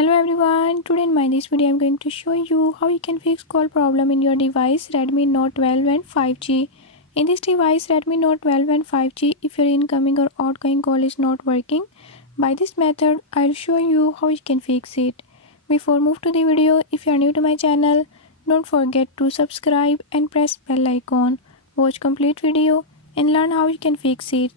Hello everyone, today in this video I am going to show you how you can fix call problem in your device Redmi Note 12 and 5G. In this device Redmi Note 12 and 5G, if your incoming or outgoing call is not working, by this method I'll show you how you can fix it. Before move to the video, if you are new to my channel, don't forget to subscribe and press bell icon. Watch complete video and learn how you can fix it.